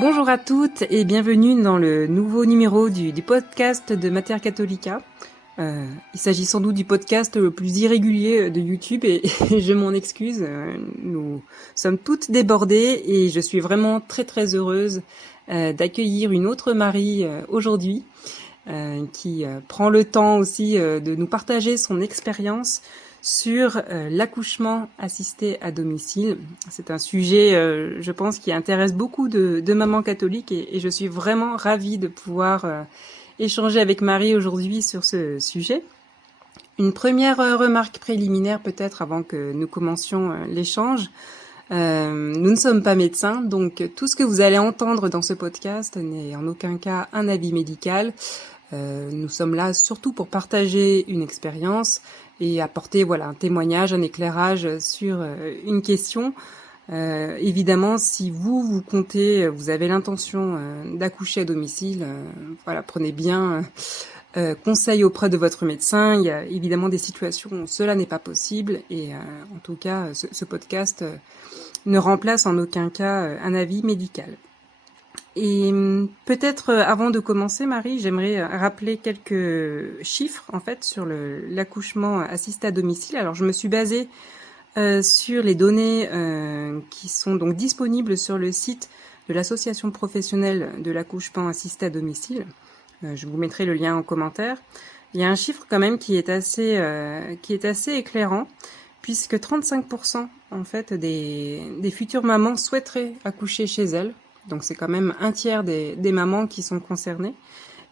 Bonjour à toutes et bienvenue dans le nouveau numéro du podcast de Mater Catholica. Il s'agit sans doute du podcast le plus irrégulier de YouTube et je m'en excuse. Nous sommes toutes débordées et je suis vraiment très heureuse d'accueillir une autre Marie aujourd'hui qui prend le temps aussi de nous partager son expérience sur l'accouchement assisté à domicile. C'est un sujet, je pense, qui intéresse beaucoup de mamans catholiques et je suis vraiment ravie de pouvoir échanger avec Marie aujourd'hui sur ce sujet. Une première remarque préliminaire peut-être avant que nous commencions l'échange. Nous ne sommes pas médecins, donc tout ce que vous allez entendre dans ce podcast n'est en aucun cas un avis médical. Nous sommes là surtout pour partager une expérience et apporter un témoignage, un éclairage sur une question. Évidemment, si vous comptez, vous avez l'intention d'accoucher à domicile, prenez bien conseil auprès de votre médecin. Il y a évidemment des situations où cela n'est pas possible et en tout cas, ce podcast ne remplace en aucun cas un avis médical. Et peut-être avant de commencer, Marie, j'aimerais rappeler quelques chiffres en fait sur l'accouchement assisté à domicile. Alors je me suis basée sur les données qui sont donc disponibles sur le site de l'association professionnelle de l'accouchement assisté à domicile. Je vous mettrai le lien en commentaire. Il y a un chiffre quand même qui est assez éclairant, puisque 35% en fait des futures mamans souhaiteraient accoucher chez elles. Donc c'est quand même un tiers des mamans qui sont concernées.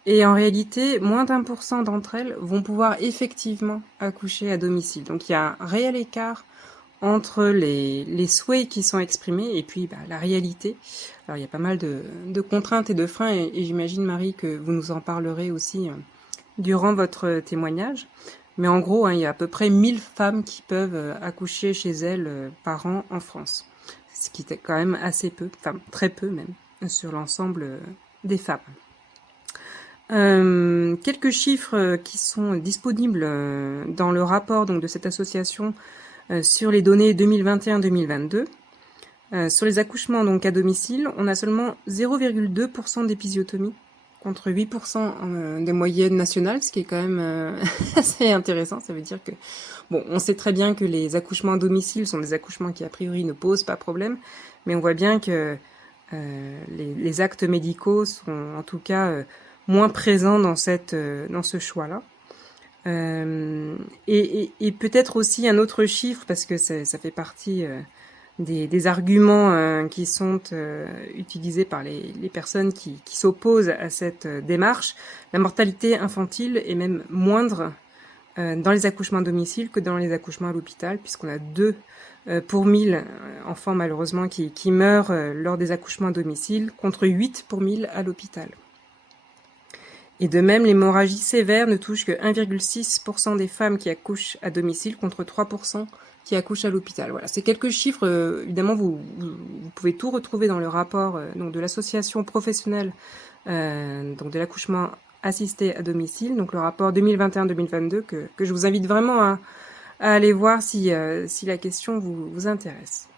Et en réalité, moins d'1% d'entre elles vont pouvoir effectivement accoucher à domicile. Donc il y a un réel écart entre les souhaits qui sont exprimés et puis la réalité. Alors il y a pas mal de contraintes et de freins et j'imagine, Marie, que vous nous en parlerez aussi durant votre témoignage. Mais en gros, il y a à peu près 1000 femmes qui peuvent accoucher chez elles par an en France. Ce qui est quand même assez peu, enfin très peu même, sur l'ensemble des femmes. Quelques chiffres qui sont disponibles dans le rapport donc, de cette association sur les données 2021-2022. Sur les accouchements donc, à domicile, on a seulement 0,2% d'épisiotomie contre 8% des moyennes nationales, ce qui est quand même assez intéressant. Ça veut dire que, on sait très bien que les accouchements à domicile sont des accouchements qui a priori ne posent pas problème, mais on voit bien que les actes médicaux sont en tout cas moins présents dans ce choix-là. Et peut-être aussi un autre chiffre, parce que ça fait partie des arguments qui sont utilisés par les personnes qui s'opposent à cette démarche. La mortalité infantile est même moindre dans les accouchements à domicile que dans les accouchements à l'hôpital, puisqu'on a 2 pour 1000 enfants malheureusement qui meurent lors des accouchements à domicile, contre 8 pour 1000 à l'hôpital. Et de même, l'hémorragie sévère ne touche que 1,6% des femmes qui accouchent à domicile contre 3% qui accouchent à l'hôpital. Voilà, c'est quelques chiffres. Évidemment, vous pouvez tout retrouver dans le rapport donc de l'association professionnelle donc de l'accouchement assisté à domicile, donc le rapport 2021-2022 que je vous invite vraiment à aller voir si la question vous intéresse.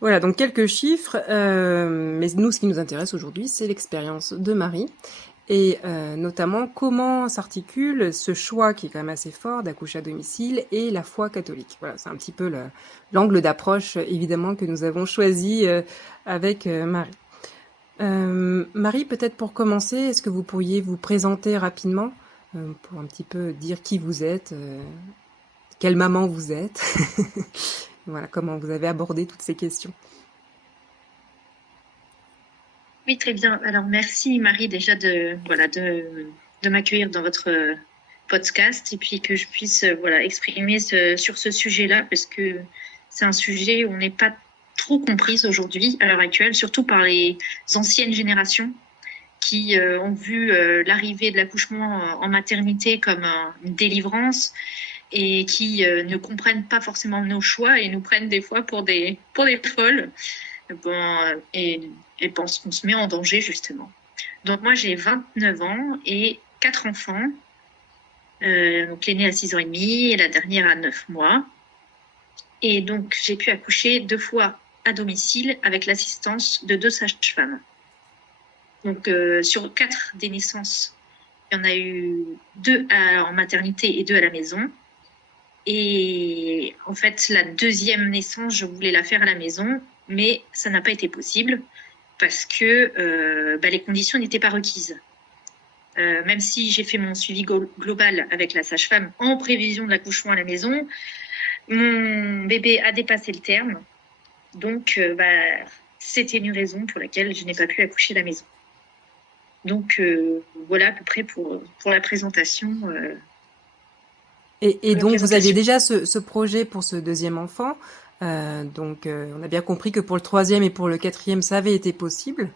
Voilà, donc quelques chiffres, mais nous, ce qui nous intéresse aujourd'hui, c'est l'expérience de Marie. Et notamment comment s'articule ce choix qui est quand même assez fort d'accoucher à domicile et la foi catholique. Voilà, c'est un petit peu l'angle d'approche évidemment que nous avons choisi avec Marie. Marie, peut-être pour commencer, est-ce que vous pourriez vous présenter rapidement pour un petit peu dire qui vous êtes, quelle maman vous êtes, voilà, comment vous avez abordé toutes ces questions. Oui, très bien. Alors, merci Marie déjà de m'accueillir dans votre podcast et puis que je puisse exprimer sur ce sujet-là parce que c'est un sujet où on n'est pas trop comprise aujourd'hui à l'heure actuelle, surtout par les anciennes générations qui ont vu l'arrivée de l'accouchement en maternité comme une délivrance et qui ne comprennent pas forcément nos choix et nous prennent des fois pour des folles. Et pense qu'on se met en danger, justement. Donc, moi, j'ai 29 ans et 4 enfants. Donc, l'aînée à 6 ans et demi et la dernière à 9 mois. Et donc, j'ai pu accoucher 2 fois à domicile avec l'assistance de 2 sages-femmes. Donc, sur 4 des naissances, il y en a eu 2 en maternité et 2 à la maison. Et en fait, la deuxième naissance, je voulais la faire à la maison, mais ça n'a pas été possible parce que les conditions n'étaient pas requises. Même si j'ai fait mon suivi global avec la sage-femme en prévision de l'accouchement à la maison, mon bébé a dépassé le terme. Donc, c'était une raison pour laquelle je n'ai pas pu accoucher à la maison. Donc, voilà à peu près pour la présentation. Et donc, vous aviez déjà ce projet pour ce deuxième enfant. On a bien compris que pour le troisième et pour le quatrième, ça avait été possible.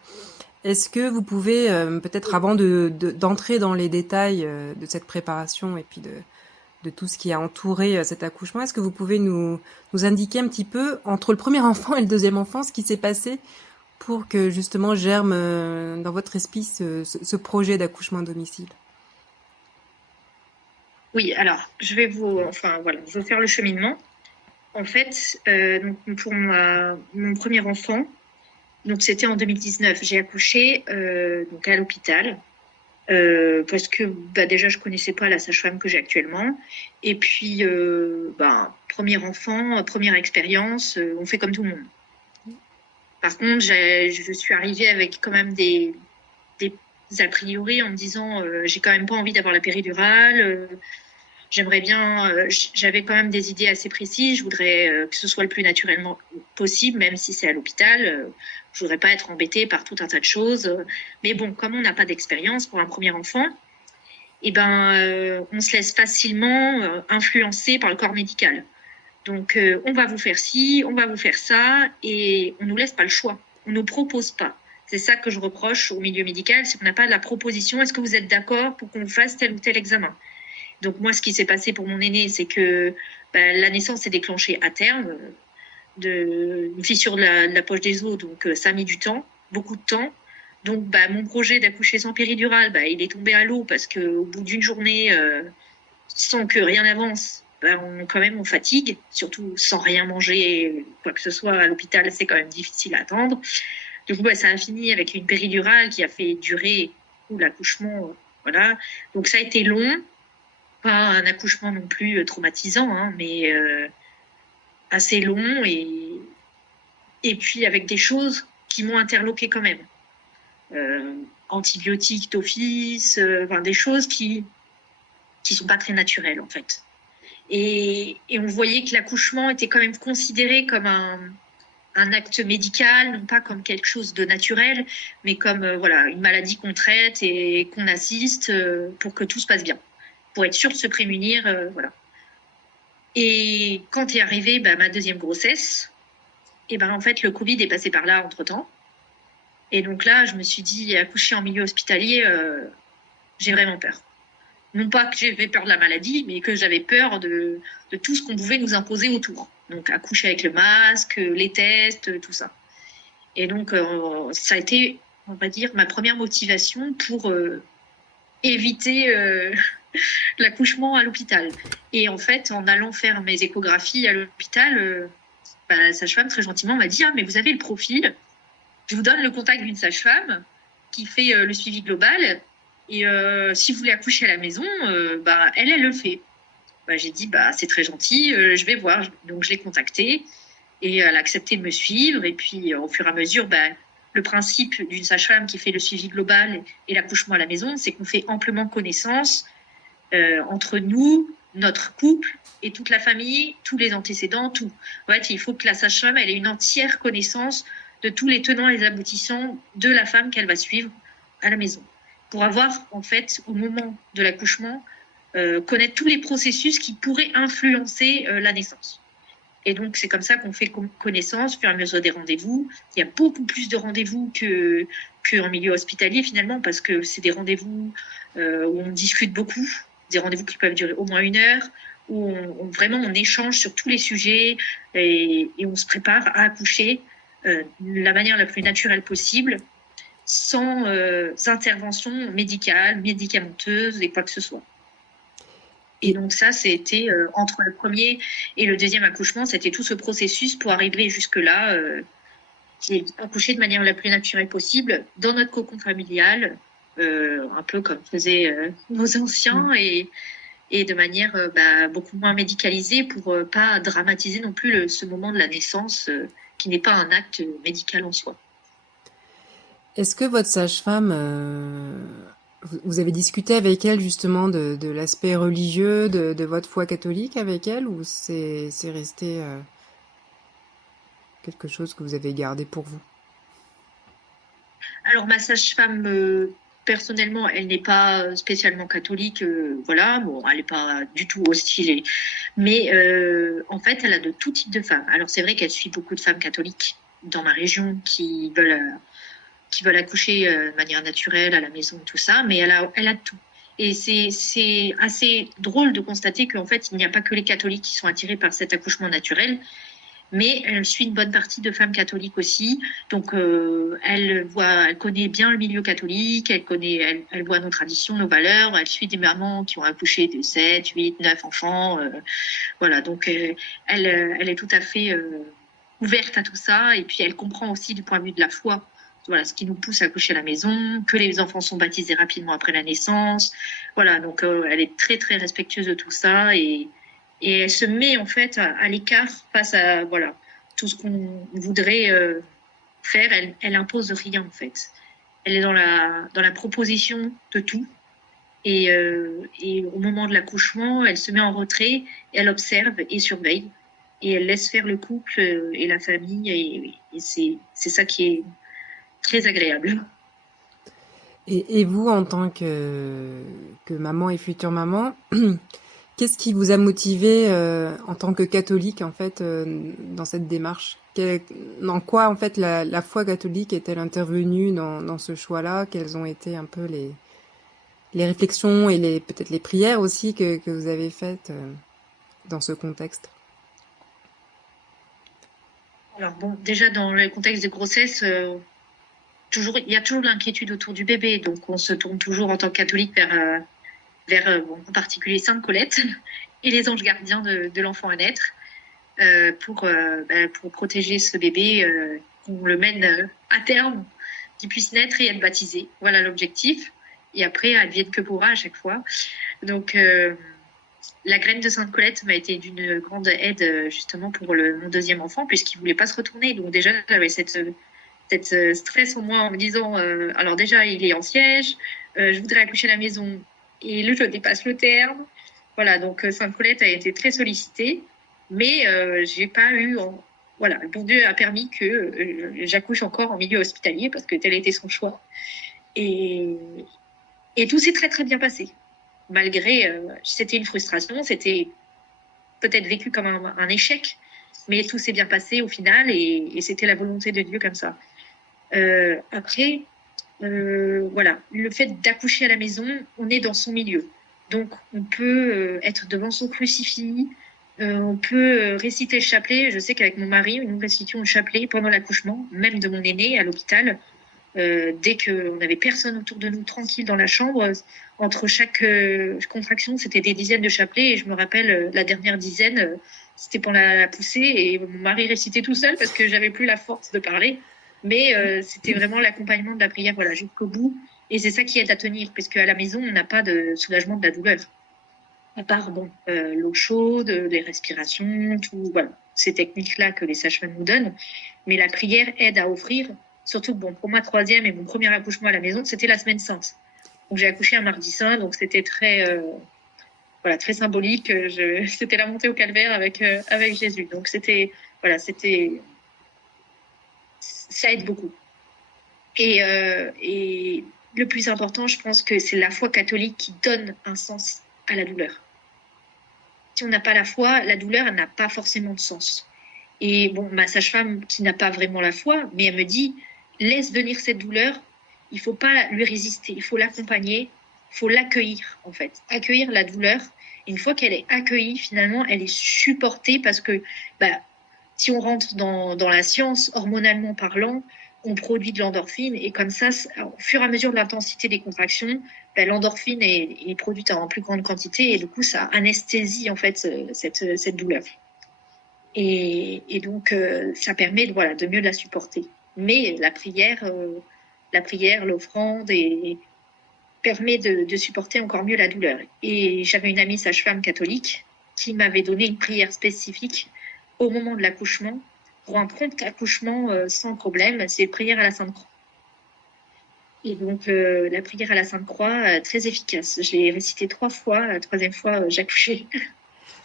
Est-ce que vous pouvez, peut-être avant d'entrer dans les détails de cette préparation et puis de tout ce qui a entouré cet accouchement, est-ce que vous pouvez nous indiquer un petit peu, entre le premier enfant et le deuxième enfant, ce qui s'est passé pour que justement germe dans votre esprit ce projet d'accouchement à domicile? Oui, alors, je vais faire le cheminement. En fait, donc pour mon premier enfant, donc c'était en 2019, j'ai accouché donc à l'hôpital parce que déjà je connaissais pas la sage-femme que j'ai actuellement, et puis premier enfant, première expérience, on fait comme tout le monde. Par contre, je suis arrivée avec quand même des a priori en me disant j'ai quand même pas envie d'avoir la péridurale. J'aimerais bien, j'avais quand même des idées assez précises. Je voudrais que ce soit le plus naturellement possible, même si c'est à l'hôpital. Je voudrais pas être embêtée par tout un tas de choses. Mais bon, comme on n'a pas d'expérience pour un premier enfant, on se laisse facilement influencer par le corps médical. Donc, on va vous faire ci, on va vous faire ça, et on nous laisse pas le choix. On nous propose pas. C'est ça que je reproche au milieu médical, c'est qu'on n'a pas la proposition. Est-ce que vous êtes d'accord pour qu'on vous fasse tel ou tel examen? Donc moi, ce qui s'est passé pour mon aîné, c'est que la naissance est déclenchée à terme d'une fissure de la poche des os, donc ça a mis du temps, beaucoup de temps. Donc mon projet d'accoucher sans péridurale, il est tombé à l'eau parce qu'au bout d'une journée, sans que rien n'avance, on fatigue, surtout sans rien manger, quoi que ce soit à l'hôpital, c'est quand même difficile à attendre. Du coup, ça a fini avec une péridurale qui a fait durer l'accouchement, voilà. Donc ça a été long. Pas un accouchement non plus traumatisant, hein, mais assez long et puis avec des choses qui m'ont interloqué quand même. Antibiotiques d'office, des choses qui sont pas très naturelles en fait. Et on voyait que l'accouchement était quand même considéré comme un acte médical, non pas comme quelque chose de naturel, mais comme une maladie qu'on traite et qu'on assiste pour que tout se passe bien, pour être sûr de se prémunir, voilà. Et quand est arrivée ma deuxième grossesse, en fait, le Covid est passé par là entre-temps. Et donc là, je me suis dit, accoucher en milieu hospitalier, j'ai vraiment peur. Non pas que j'avais peur de la maladie, mais que j'avais peur de tout ce qu'on pouvait nous imposer autour. Donc, accoucher avec le masque, les tests, tout ça. Et donc, ça a été, on va dire, ma première motivation pour éviter l'accouchement à l'hôpital. Et en fait, en allant faire mes échographies à l'hôpital, la sage-femme très gentiment m'a dit « Ah, mais vous avez le profil, je vous donne le contact d'une sage-femme qui fait le suivi global, et si vous voulez accoucher à la maison, elle le fait. » J'ai dit « C'est très gentil, je vais voir. » Donc, je l'ai contactée et elle a accepté de me suivre. Et puis, au fur et à mesure, le principe d'une sage-femme qui fait le suivi global et l'accouchement à la maison, c'est qu'on fait amplement connaissance entre nous, notre couple et toute la famille, tous les antécédents, tout. En fait, il faut que la sage-femme ait une entière connaissance de tous les tenants et les aboutissants de la femme qu'elle va suivre à la maison, pour avoir, en fait, au moment de l'accouchement, connaître tous les processus qui pourraient influencer la naissance. Et donc, c'est comme ça qu'on fait connaissance, au fur et à mesure des rendez-vous. Il y a beaucoup plus de rendez-vous qu'en milieu hospitalier, finalement, parce que c'est des rendez-vous où on discute beaucoup, des rendez-vous qui peuvent durer au moins 1 heure, où on échange sur tous les sujets et on se prépare à accoucher de la manière la plus naturelle possible, sans intervention médicale, médicamenteuse et quoi que ce soit. Et donc ça, c'était entre le premier et le deuxième accouchement, c'était tout ce processus pour arriver jusque-là et accoucher de manière la plus naturelle possible dans notre cocon familial, un peu comme faisaient nos anciens et de manière beaucoup moins médicalisée pour pas dramatiser non plus ce moment de la naissance qui n'est pas un acte médical en soi. Est-ce que votre sage-femme, vous avez discuté avec elle justement de l'aspect religieux de votre foi catholique avec elle, ou c'est resté quelque chose que vous avez gardé pour vous? Alors ma sage-femme, personnellement, elle n'est pas spécialement catholique, voilà, bon, elle n'est pas du tout hostile, mais en fait, elle a de tout type de femmes. Alors c'est vrai qu'elle suit beaucoup de femmes catholiques dans ma région qui veulent accoucher de manière naturelle à la maison, tout ça, mais elle a tout. Et c'est assez drôle de constater qu'en fait, il n'y a pas que les catholiques qui sont attirés par cet accouchement naturel, mais elle suit une bonne partie de femmes catholiques aussi. Donc, elle connaît bien le milieu catholique, elle voit nos traditions, nos valeurs. Elle suit des mamans qui ont accouché de 7, 8, 9 enfants. Voilà, donc elle est tout à fait ouverte à tout ça. Et puis, elle comprend aussi du point de vue de la foi, voilà, ce qui nous pousse à accoucher à la maison, que les enfants sont baptisés rapidement après la naissance. Voilà, donc elle est très, très respectueuse de tout ça et elle se met en fait à l'écart face à voilà tout ce qu'on voudrait faire. Elle impose rien en fait. Elle est dans la proposition de tout et au moment de l'accouchement, elle se met en retrait, elle observe et surveille et elle laisse faire le couple et la famille et c'est ça qui est très agréable. Et vous, en tant que maman et future maman, qu'est-ce qui vous a motivé en tant que catholique, en fait, dans cette démarche? En quoi, en fait, la foi catholique est-elle intervenue dans ce choix-là? Quelles ont été un peu les réflexions et peut-être les prières aussi que vous avez faites dans ce contexte? Alors bon, déjà dans le contexte de grossesse, il y a toujours l'inquiétude autour du bébé, donc on se tourne toujours en tant que catholique vers en particulier Sainte Colette et les anges gardiens de l'enfant à naître pour protéger ce bébé, qu'on le mène à terme, qu'il puisse naître et être baptisé. Voilà l'objectif. Et après, advienne que pourra à chaque fois. Donc, la graine de Sainte Colette m'a été d'une grande aide justement pour mon deuxième enfant, puisqu'il voulait pas se retourner. Donc déjà, j'avais cette stress en moi en me disant, alors déjà, il est en siège, je voudrais accoucher à la maison et je dépasse le terme. Voilà, donc Sainte Colette a été très sollicitée, mais j'ai pas eu... Voilà, le bon Dieu a permis que j'accouche encore en milieu hospitalier parce que tel était son choix. Et tout s'est très très bien passé. Malgré, c'était une frustration, c'était peut-être vécu comme un échec, mais tout s'est bien passé au final et c'était la volonté de Dieu comme ça. Après, voilà, le fait d'accoucher à la maison, on est dans son milieu. Donc, on peut être devant son crucifix, on peut réciter le chapelet. Je sais qu'avec mon mari, nous récitions le chapelet pendant l'accouchement, même de mon aîné à l'hôpital. Dès qu'on n'avait personne autour de nous, tranquille dans la chambre, entre chaque contraction, c'était des dizaines de chapelets. Et je me rappelle, la dernière dizaine, c'était pendant la poussée. Et mon mari récitait tout seul parce que j'avais plus la force de parler. Mais c'était vraiment l'accompagnement de la prière, voilà, jusqu'au bout. Et c'est ça qui aide à tenir, parce qu'à la maison, on n'a pas de soulagement de la douleur. À part, l'eau chaude, les respirations, tout, voilà, ces techniques-là que les sages-femmes nous donnent. Mais la prière aide à offrir, surtout, pour ma troisième et mon premier accouchement à la maison, c'était la semaine sainte. Donc, j'ai accouché un mardi saint, donc c'était très, très symbolique. C'était la montée au calvaire avec Jésus. Donc, ça aide beaucoup. Et le plus important, je pense que c'est la foi catholique qui donne un sens à la douleur. Si on n'a pas la foi, la douleur, elle n'a pas forcément de sens. Et ma sage-femme qui n'a pas vraiment la foi, mais elle me dit, laisse venir cette douleur, il faut pas lui résister, il faut l'accompagner, il faut l'accueillir en fait. Accueillir la douleur. Et une fois qu'elle est accueillie, finalement, elle est supportée parce que si on rentre dans la science, hormonalement parlant, on produit de l'endorphine et comme ça, au fur et à mesure de l'intensité des contractions, l'endorphine est produite en plus grande quantité et du coup, ça anesthésie en fait cette douleur. Et donc, ça permet de mieux la supporter. Mais la prière, l'offrande permet de supporter encore mieux la douleur. Et j'avais une amie sage-femme catholique qui m'avait donné une prière spécifique au moment de l'accouchement pour un prompt accouchement sans problème. C'est prière à la Sainte Croix. Et donc, la prière à la Sainte Croix, très efficace. Je l'ai récitée 3 fois. La troisième fois, j'accouchais.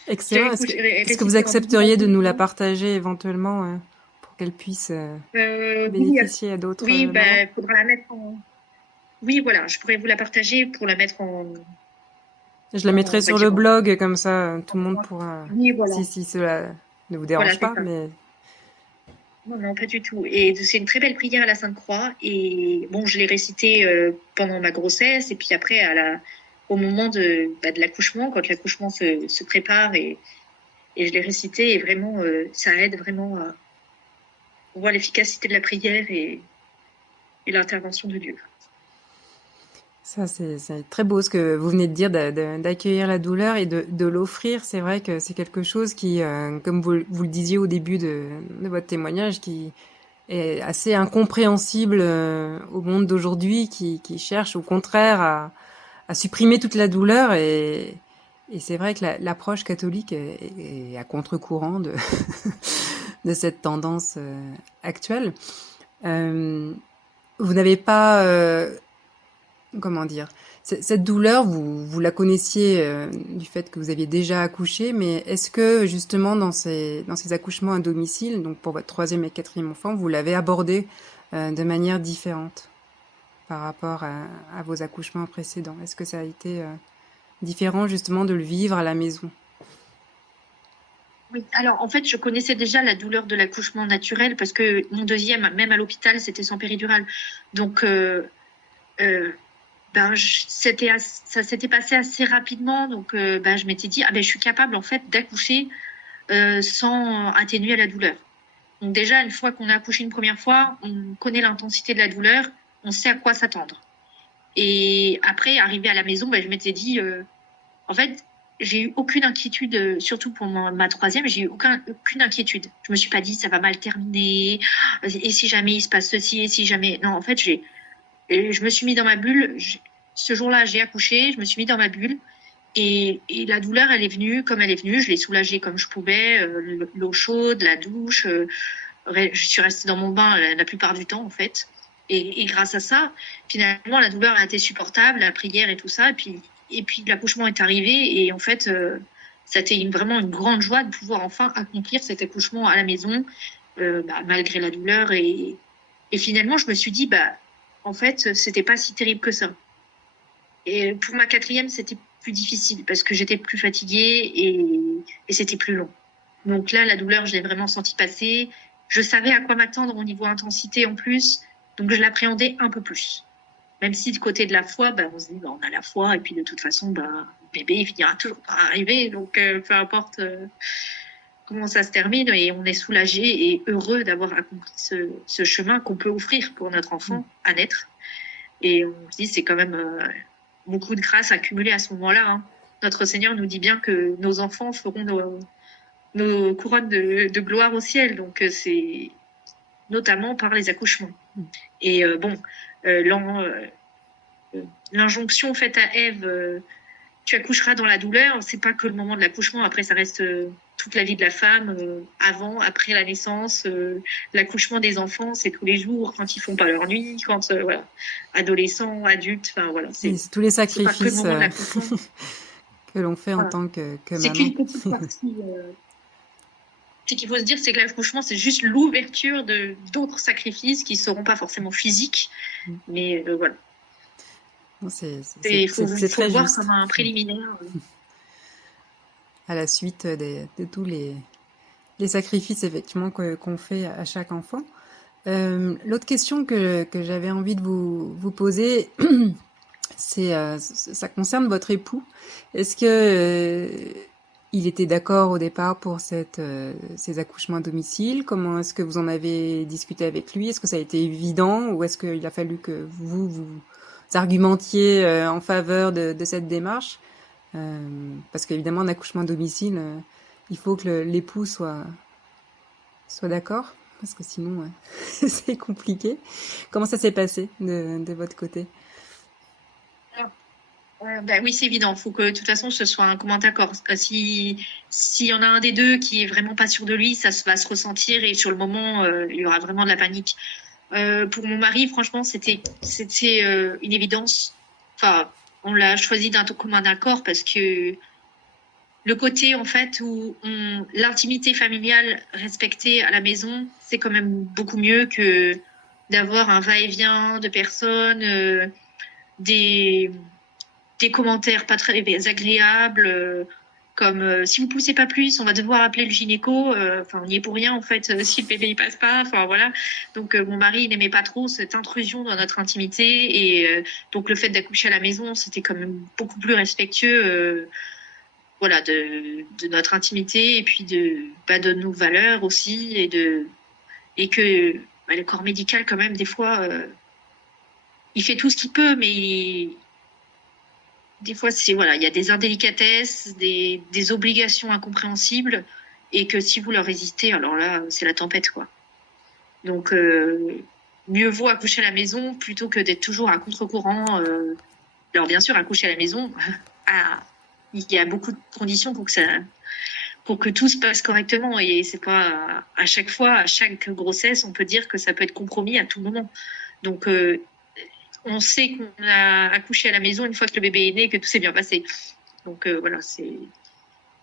Excellent. Est-ce que vous Récité en accepteriez de nous la mouvement. partager éventuellement pour qu'elle puisse Oui, bénéficier à d'autres oui, mamans? faudra la mettre en. Oui, voilà, je pourrais vous la partager pour la mettre Je la mettrai on va sur le dire, blog, comme ça tout le monde pourra, oui, voilà, si cela ne vous voilà, dérange c'est pas, ça. mais Non, non, pas du tout. Et c'est une très belle prière à la Sainte Croix. Et bon, je l'ai récitée pendant ma grossesse et puis après au moment de l'accouchement, quand l'accouchement se prépare et je l'ai récitée et vraiment, ça aide vraiment à voir l'efficacité de la prière et l'intervention de Dieu. ça c'est très beau ce que vous venez de dire, d'accueillir la douleur et de l'offrir. C'est vrai que c'est quelque chose qui, comme vous le disiez au début de votre témoignage, qui est assez incompréhensible au monde d'aujourd'hui, qui cherche au contraire à supprimer toute la douleur. Et c'est vrai que l'approche catholique est à contre-courant de cette tendance actuelle. Euh, vous n'avez pas, comment dire, cette douleur, vous la connaissiez du fait que vous aviez déjà accouché, mais est-ce que justement dans ces accouchements à domicile, donc pour votre troisième et quatrième enfant, vous l'avez abordé de manière différente par rapport à vos accouchements précédents? Est-ce que ça a été différent justement de le vivre à la maison? Oui, alors en fait, je connaissais déjà la douleur de l'accouchement naturel parce que mon deuxième, même à l'hôpital, c'était sans péridurale. Donc, euh, ça s'était passé assez rapidement. Donc, je m'étais dit, ah ben, je suis capable en fait d'accoucher sans atténuer la douleur. Donc déjà, une fois qu'on a accouché une première fois, on connaît l'intensité de la douleur, on sait à quoi s'attendre. Et après, arrivé à la maison, je m'étais dit, en fait, j'ai eu aucune inquiétude, surtout pour ma troisième, j'ai eu aucune inquiétude. Je me suis pas dit ça va mal terminer, et si jamais il se passe ceci, et si jamais. Non, en fait, je me suis mis dans ma bulle. Ce jour-là, j'ai accouché, je me suis mis dans ma bulle, et la douleur, elle est venue comme elle est venue. Je l'ai soulagée comme je pouvais, l'eau chaude, la douche. Je suis restée dans mon bain la plupart du temps, en fait. Et grâce à ça, finalement, la douleur a été supportable, la prière et tout ça. Et puis l'accouchement est arrivé. Et en fait, ça a été vraiment une grande joie de pouvoir enfin accomplir cet accouchement à la maison, malgré la douleur. Et finalement, je me suis dit, en fait, c'était pas si terrible que ça. Et pour ma quatrième, c'était plus difficile parce que j'étais plus fatiguée et c'était plus long. Donc là, la douleur, je l'ai vraiment senti passer. Je savais à quoi m'attendre au niveau intensité en plus. Donc je l'appréhendais un peu plus. Même si du côté de la foi, on se dit, on a la foi et puis de toute façon, le bébé, il finira toujours par arriver. Donc peu importe comment ça se termine et on est soulagé et heureux d'avoir accompli ce chemin qu'on peut offrir pour notre enfant à naître. Et on se dit, c'est quand même beaucoup de grâce accumulée à ce moment-là. Hein. Notre Seigneur nous dit bien que nos enfants feront nos couronnes de gloire au ciel. Donc, c'est notamment par les accouchements. Et l'injonction faite à Ève, tu accoucheras dans la douleur, c'est pas que le moment de l'accouchement. Après, ça reste toute la vie de la femme, avant, après la naissance, l'accouchement des enfants, c'est tous les jours, quand ils font pas leur nuit, quand, voilà, adolescents, adultes, enfin, voilà, Oui, c'est tous les c'est pas que le sacrifices moment de l'accouchement. que l'on fait en Voilà. tant que C'est maman. qu'une petite partie. Ce qu'il faut se dire, c'est que l'accouchement, c'est juste l'ouverture de d'autres sacrifices qui seront pas forcément physiques, mais voilà. Non, Il faut c'est le très voir comme juste. un préliminaire. À la suite de tous les sacrifices effectivement qu'on fait à chaque enfant. L'autre question que j'avais envie de vous poser, ça concerne votre époux. Est-ce que il était d'accord au départ pour ces accouchements à domicile? Comment est-ce que vous en avez discuté avec lui? Est-ce que ça a été évident ou est-ce qu'il a fallu que vous argumentiez en faveur de cette démarche? Parce qu'évidemment, un accouchement à domicile, il faut que l'époux soit d'accord. parce que sinon, c'est compliqué. Comment ça s'est passé de votre côté? Ben oui, c'est évident. Il faut que, de toute façon, ce soit un commun accord. Parce que s'il y en a un des deux qui est vraiment pas sûr de lui, ça va se ressentir et sur le moment, il y aura vraiment de la panique. Pour mon mari, franchement, c'était une évidence. Enfin, on l'a choisi d'un commun accord parce que le côté, en fait, où l'intimité familiale respectée à la maison, c'est quand même beaucoup mieux que d'avoir un va-et-vient de personnes, des commentaires pas très agréables, comme si vous poussez pas plus, on va devoir appeler le gynéco. Enfin, on n'y est pour rien en fait. Si le bébé il passe pas, enfin voilà. Donc mon mari il n'aimait pas trop cette intrusion dans notre intimité et donc le fait d'accoucher à la maison, c'était quand même beaucoup plus respectueux, voilà, de notre intimité et puis de nos valeurs aussi et que le corps médical quand même des fois il fait tout ce qu'il peut, mais des fois, voilà, il y a des indélicatesses, des obligations incompréhensibles, et que si vous leur résistez, alors là, c'est la tempête, quoi. Donc, mieux vaut accoucher à la maison plutôt que d'être toujours à contre-courant. Alors, bien sûr, accoucher à la maison, il y a beaucoup de conditions pour que tout se passe correctement, et c'est pas à chaque fois, à chaque grossesse, on peut dire que ça peut être compromis à tout moment. Donc, on sait qu'on a accouché à la maison une fois que le bébé est né et que tout s'est bien passé. Donc voilà,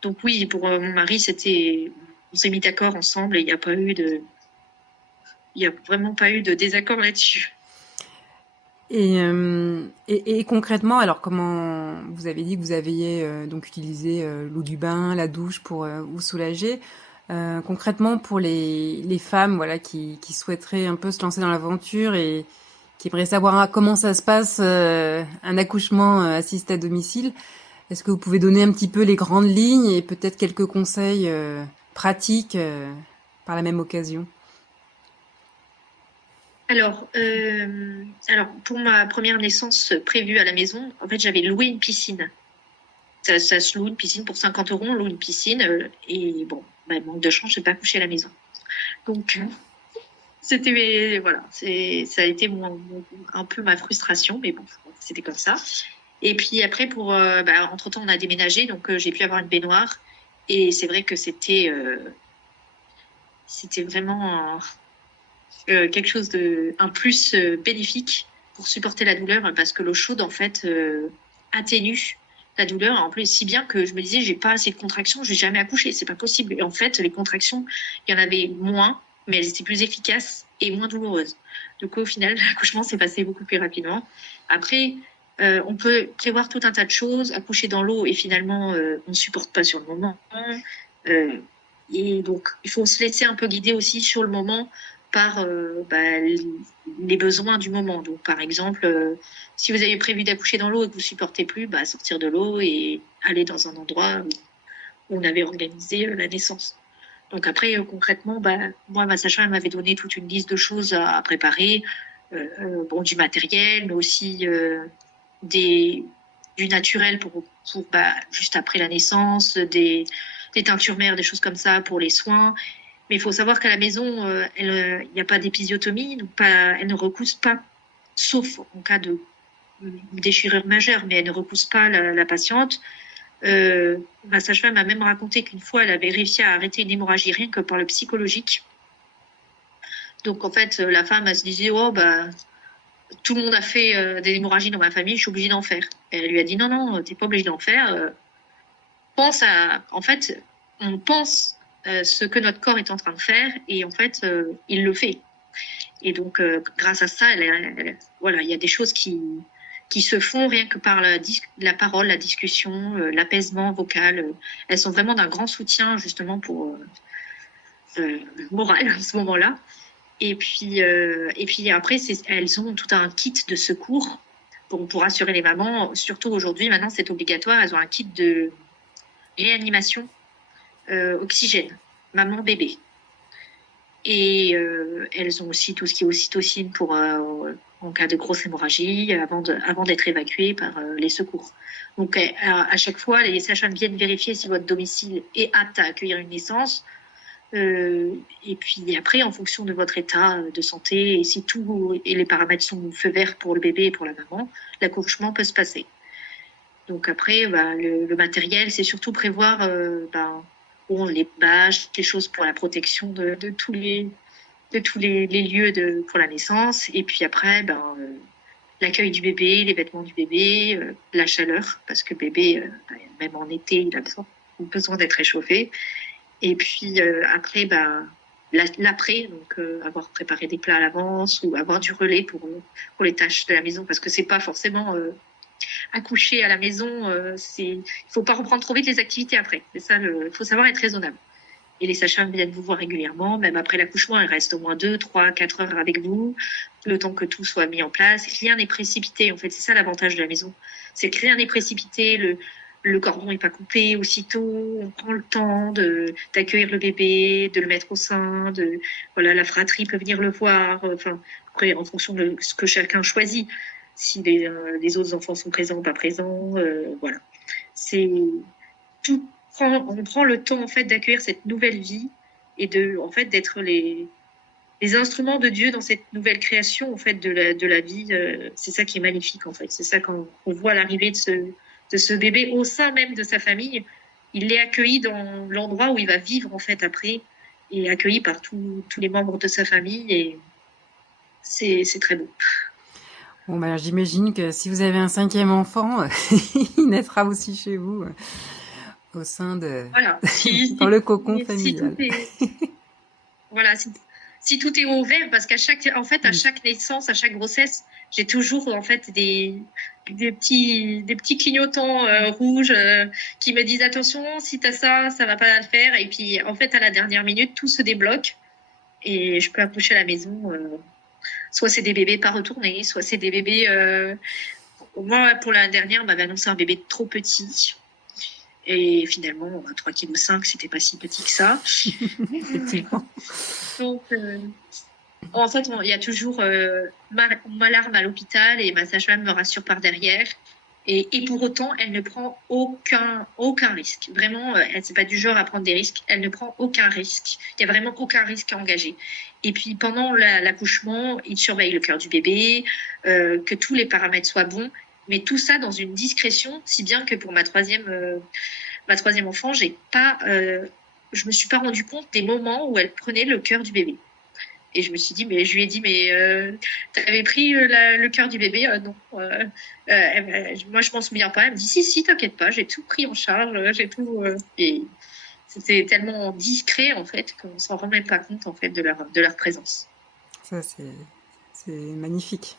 donc oui, pour mon mari, on s'est mis d'accord ensemble et il n'y a vraiment pas eu de désaccord là-dessus. Et concrètement, alors comment vous avez dit que vous aviez donc utilisé l'eau du bain, la douche pour vous soulager. Concrètement, pour les femmes, voilà, qui souhaiteraient un peu se lancer dans l'aventure et qui aimeraient savoir comment ça se passe un accouchement assisté à domicile, est-ce que vous pouvez donner un petit peu les grandes lignes et peut-être quelques conseils pratiques par la même occasion? Alors, pour ma première naissance prévue à la maison, en fait, j'avais loué une piscine. Ça se loue une piscine pour 50 €, on loue une piscine. Et bon, manque de chance, je n'ai pas accouché à la maison. Donc, voilà, ça a été un peu ma frustration, mais bon, c'était comme ça. Et puis après, entre-temps, on a déménagé, donc j'ai pu avoir une baignoire. Et c'est vrai que c'était vraiment quelque chose un plus bénéfique pour supporter la douleur, parce que l'eau chaude, en fait, atténue la douleur. En plus, si bien que je me disais, j'ai pas assez de contractions, je vais jamais accoucher, c'est pas possible. Et en fait, les contractions, il y en avait moins, mais elles étaient plus efficaces et moins douloureuses. Du coup, au final, l'accouchement s'est passé beaucoup plus rapidement. Après, on peut prévoir tout un tas de choses, accoucher dans l'eau et finalement, on ne supporte pas sur le moment. Et donc, il faut se laisser un peu guider aussi sur le moment par les besoins du moment. Donc, par exemple, si vous avez prévu d'accoucher dans l'eau et que vous ne supportez plus, sortir de l'eau et aller dans un endroit où on avait organisé la naissance. Donc après, concrètement, moi, ma sage-femme m'avait donné toute une liste de choses à préparer, du matériel, mais aussi du naturel pour juste après la naissance, des teintures mères, des choses comme ça pour les soins. Mais il faut savoir qu'à la maison, il n'y a pas d'épisiotomie, donc elle ne recousse pas, sauf en cas de déchirure majeure, mais elle ne recousse pas la patiente. Ma sage-femme m'a même raconté qu'une fois, elle avait réussi à arrêter une hémorragie rien que par le psychologique. Donc en fait, la femme, elle se disait, tout le monde a fait des hémorragies dans ma famille, je suis obligée d'en faire. Et elle lui a dit, non, t'es pas obligée d'en faire. En fait, on pense ce que notre corps est en train de faire et en fait, il le fait. Et donc, grâce à ça, voilà, il y a des choses qui se font rien que par la parole, la discussion, l'apaisement vocal. Elles sont vraiment d'un grand soutien justement pour moral à ce moment-là. Et puis après, elles ont tout un kit de secours pour rassurer les mamans. Surtout aujourd'hui, maintenant, c'est obligatoire. Elles ont un kit de réanimation oxygène, maman-bébé. Et elles ont aussi tout ce qui est ocytocine pour en cas de grosse hémorragie, avant d'être évacuées par les secours. Donc à chaque fois, les sages-femmes viennent vérifier si votre domicile est apte à accueillir une naissance. Et puis après, en fonction de votre état de santé, et si tout et les paramètres sont feu vert pour le bébé et pour la maman, l'accouchement peut se passer. Donc après, le matériel, c'est surtout prévoir les bâches, les choses pour la protection de tous les lieux pour la naissance. Et puis après, l'accueil du bébé, les vêtements du bébé, la chaleur, parce que bébé, même en été, il a besoin d'être réchauffé. Et puis après, l'après, donc avoir préparé des plats à l'avance ou avoir du relais pour les tâches de la maison, parce que c'est pas forcément accoucher à la maison, il faut pas reprendre trop vite les activités après. C'est ça, il faut savoir être raisonnable. Et les sages-femmes viennent vous voir régulièrement, même après l'accouchement, elles restent au moins 2, 3, 4 heures avec vous, le temps que tout soit mis en place. Rien n'est précipité, en fait, c'est ça l'avantage de la maison. C'est que rien n'est précipité, le cordon n'est pas coupé aussitôt, on prend le temps d'accueillir le bébé, de le mettre au sein, la fratrie peut venir le voir, après, en fonction de ce que chacun choisit, si les autres enfants sont présents ou pas présents, voilà. C'est tout. On prend le temps en fait d'accueillir cette nouvelle vie et d'être les instruments de Dieu dans cette nouvelle création en fait de la vie. C'est ça qui est magnifique en fait. C'est ça quand on voit l'arrivée de ce bébé au sein même de sa famille. Il est accueilli dans l'endroit où il va vivre en fait après et accueilli par tous les membres de sa famille et c'est très beau. Bon, j'imagine que si vous avez un 5e enfant, il naîtra aussi chez vous. Au sein de... Voilà. dans le cocon familial. Si tout est ouvert, parce qu'à chaque naissance, à chaque grossesse, j'ai toujours en fait des petits clignotants rouges qui me disent attention, si t'as ça, ça va pas le faire. Et puis en fait, à la dernière minute, tout se débloque et je peux accoucher à la maison. Soit c'est des bébés pas retournés, soit c'est des bébés. Moi, pour la dernière, on m'avait annoncé un bébé trop petit. Et finalement, 3,5 kg, c'était pas si petit que ça. Effectivement. Donc, en fait, il y a toujours ma larme à l'hôpital et ma sage-femme me rassure par derrière. Et pour autant, elle ne prend aucun risque. Vraiment, elle n'est pas du genre à prendre des risques. Elle ne prend aucun risque. Il n'y a vraiment aucun risque à engager. Et puis, pendant l'accouchement, il surveille le cœur du bébé, que tous les paramètres soient bons. Mais tout ça dans une discrétion, si bien que pour ma troisième enfant, je me suis pas rendu compte des moments où elle prenait le cœur du bébé. Et je lui ai dit, t'avais pris le cœur du bébé? Non. Moi, je m'en souviens pas. Elle me dit, si, t'inquiète pas, j'ai tout pris en charge, j'ai tout. Et c'était tellement discret, en fait, qu'on s'en rend même pas compte, en fait, de leur présence. Ça, c'est magnifique.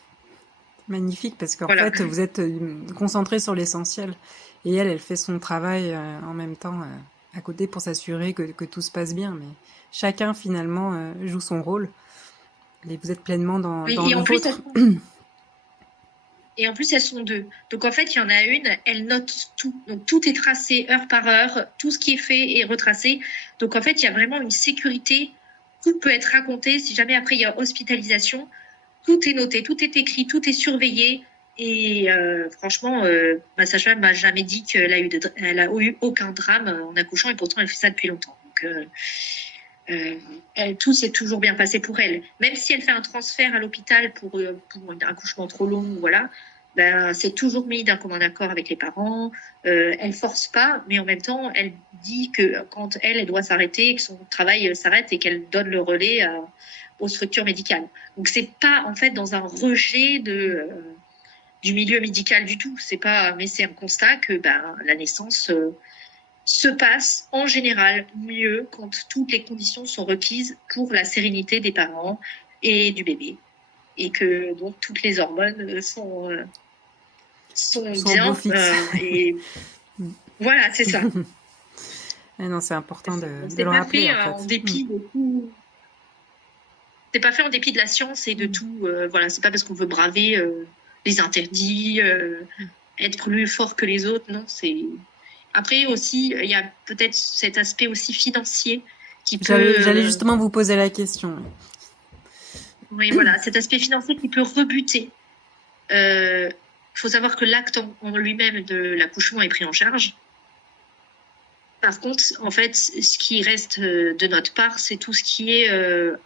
Magnifique, parce qu'en fait, vous êtes concentré sur l'essentiel. Et elle fait son travail en même temps à côté pour s'assurer que tout se passe bien. Mais chacun, finalement, joue son rôle. Et vous êtes pleinement dans le vôtre. Et en plus, elles sont 2. Donc, en fait, il y en a une, elle note tout. Donc, tout est tracé heure par heure. Tout ce qui est fait est retracé. Donc, en fait, il y a vraiment une sécurité. Tout peut être raconté. Si jamais après, il y a hospitalisation, tout est noté, tout est écrit, tout est surveillé. Et franchement, ma sage-femme m'a jamais dit qu'elle a eu aucun drame en accouchant. Et pourtant, elle fait ça depuis longtemps. Donc, tout s'est toujours bien passé pour elle. Même si elle fait un transfert à l'hôpital pour un accouchement trop long, voilà, c'est toujours mis d'un commun accord avec les parents. Elle force pas, mais en même temps, elle dit que quand elle doit s'arrêter, que son travail s'arrête et qu'elle donne le relais aux structures médicales. Donc c'est pas en fait dans un rejet du milieu médical du tout. Mais c'est un constat que la naissance se passe en général mieux quand toutes les conditions sont requises pour la sérénité des parents et du bébé. Et que donc toutes les hormones sont bien. Et voilà, c'est ça. Et non, c'est important de le rappeler. En dépit de tout. C'est pas fait en dépit de la science et de tout. Voilà, c'est pas parce qu'on veut braver les interdits, être plus fort que les autres. Non, c'est. Après aussi, il y a peut-être cet aspect aussi financier qui peut... J'allais justement vous poser la question. Oui, voilà, cet aspect financier qui peut rebuter. Il faut savoir que l'acte en lui-même de l'accouchement est pris en charge. Par contre, en fait, ce qui reste de notre part, c'est tout ce qui est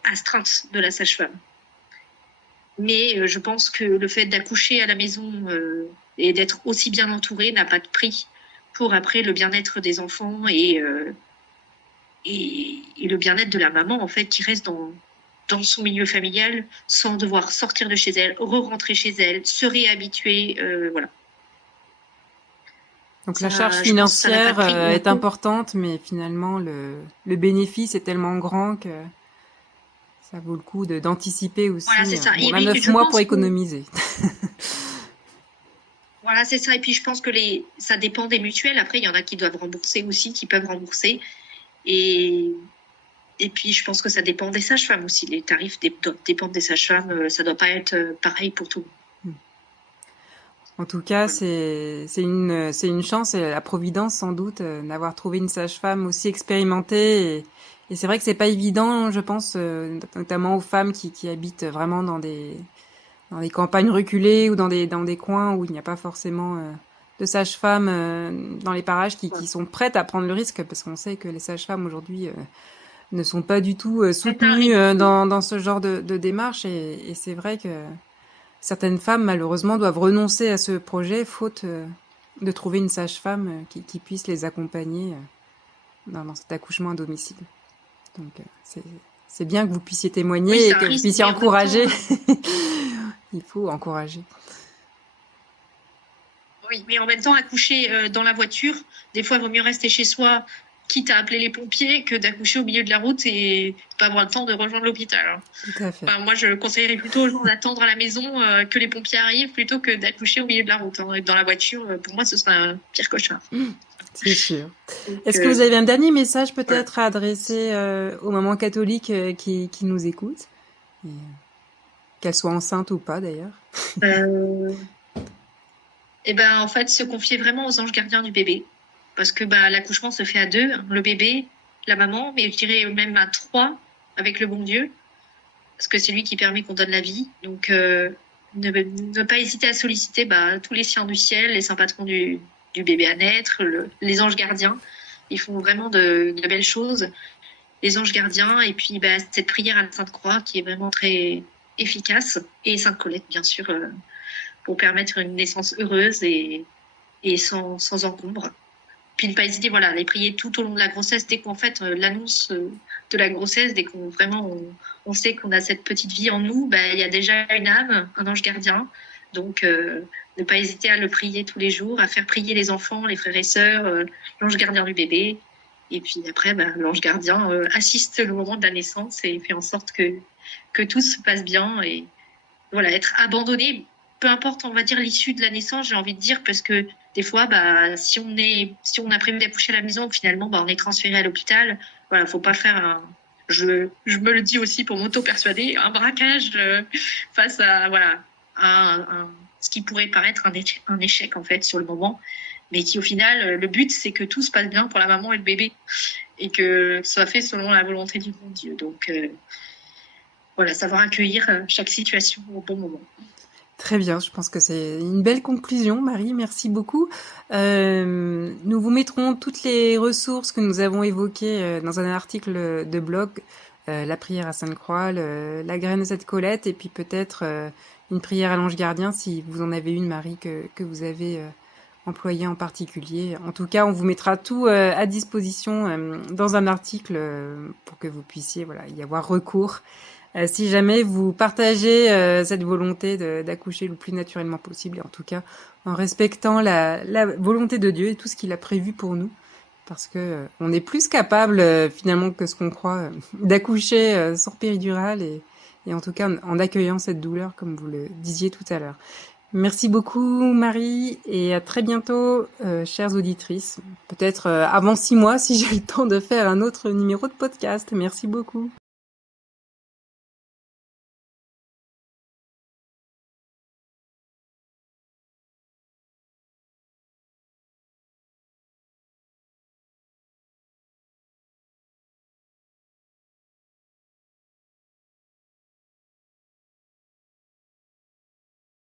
astreinte de la sage-femme. Mais je pense que le fait d'accoucher à la maison et d'être aussi bien entouré n'a pas de prix pour après le bien-être des enfants et le bien-être de la maman, en fait, qui reste dans son milieu familial sans devoir sortir de chez elle, re-rentrer chez elle, se réhabituer, voilà. Donc la charge Je pense que ça n'a pas de financière prix. est importante, mais finalement le bénéfice est tellement grand que ça vaut le coup d'anticiper aussi. Voilà, c'est ça. Bon, on Et a 9 je mois pense pour que économiser. voilà, c'est ça. Et puis je pense que ça dépend des mutuelles. Après, il y en a qui doivent rembourser aussi, qui peuvent rembourser. Et puis je pense que ça dépend des sages-femmes aussi. Les tarifs dépendent des sages-femmes. Ça doit pas être pareil pour tout le monde. En tout cas, Voilà. c'est une chance et la providence sans doute d'avoir trouvé une sage-femme aussi expérimentée. Et c'est vrai que c'est pas évident, je pense, notamment aux femmes qui habitent vraiment dans des campagnes reculées ou dans des coins où il n'y a pas forcément de sages-femmes dans les parages qui sont prêtes à prendre le risque, parce qu'on sait que les sages-femmes aujourd'hui ne sont pas du tout soutenues dans ce genre de démarche. Et c'est vrai que certaines femmes, malheureusement, doivent renoncer à ce projet faute de trouver une sage-femme qui puisse les accompagner dans cet accouchement à domicile. Donc, c'est bien que vous puissiez témoigner Oui, et que vous puissiez encourager. Il faut encourager. Oui, mais en même temps, accoucher dans la voiture, des fois, il vaut mieux rester chez soi, quitte à appeler les pompiers, que d'accoucher au milieu de la route et pas avoir le temps de rejoindre l'hôpital. Hein. Tout à fait. Enfin, moi, je conseillerais plutôt aux gens d'attendre à la maison que les pompiers arrivent plutôt que d'accoucher au milieu de la route. Hein. Dans la voiture, pour moi, ce serait un pire cauchemar. C'est sûr. Est-ce que vous avez un dernier message peut-être à adresser aux mamans catholiques qui nous écoutent, qu'elles soient enceintes ou pas d'ailleurs? Et ben, en fait, se confier vraiment aux anges gardiens du bébé. Parce que l'accouchement se fait à 2, le bébé, la maman, mais je dirais même à 3 avec le bon Dieu. Parce que c'est lui qui permet qu'on donne la vie. Donc, ne pas hésiter à solliciter tous les siens du ciel, les saints patrons du bébé à naître, les anges gardiens. Ils font vraiment de belles choses. Les anges gardiens, et puis cette prière à la Sainte Croix qui est vraiment très efficace. Et Sainte Colette, bien sûr, pour permettre une naissance heureuse et sans encombre. Puis ne pas hésiter, voilà, à les prier tout au long de la grossesse, dès qu'en fait l'annonce de la grossesse, dès qu'on vraiment on sait qu'on a cette petite vie en nous, il y a déjà une âme, un ange gardien. Donc ne pas hésiter à le prier tous les jours, à faire prier les enfants, les frères et sœurs, l'ange gardien du bébé. Et puis après, l'ange gardien assiste le moment de la naissance et fait en sorte que tout se passe bien. Et voilà, être abandonné, peu importe, on va dire, l'issue de la naissance, j'ai envie de dire, parce que des fois, si on a prévu d'accoucher à la maison, finalement, on est transféré à l'hôpital. Voilà, faut pas faire je me le dis aussi pour m'auto-persuader, un braquage face à, voilà, ce qui pourrait paraître un échec, en fait, sur le moment. Mais qui, au final, le but, c'est que tout se passe bien pour la maman et le bébé. Et que ce soit fait selon la volonté du bon Dieu. Donc, voilà, savoir accueillir chaque situation au bon moment. Très bien, je pense que c'est une belle conclusion, Marie, merci beaucoup. Nous vous mettrons toutes les ressources que nous avons évoquées dans un article de blog, la prière à Sainte-Croix, la graine de Sainte Colette, et puis peut-être une prière à l'ange gardien, si vous en avez une, Marie, que vous avez employée en particulier. En tout cas, on vous mettra tout à disposition dans un article pour que vous puissiez y avoir recours. Si jamais vous partagez cette volonté d'accoucher le plus naturellement possible, et en tout cas en respectant la volonté de Dieu et tout ce qu'il a prévu pour nous, parce que on est plus capable finalement que ce qu'on croit d'accoucher sans péridurale et en tout cas en accueillant cette douleur comme vous le disiez tout à l'heure. Merci beaucoup Marie et à très bientôt chères auditrices, peut-être avant 6 mois si j'ai le temps de faire un autre numéro de podcast. Merci beaucoup.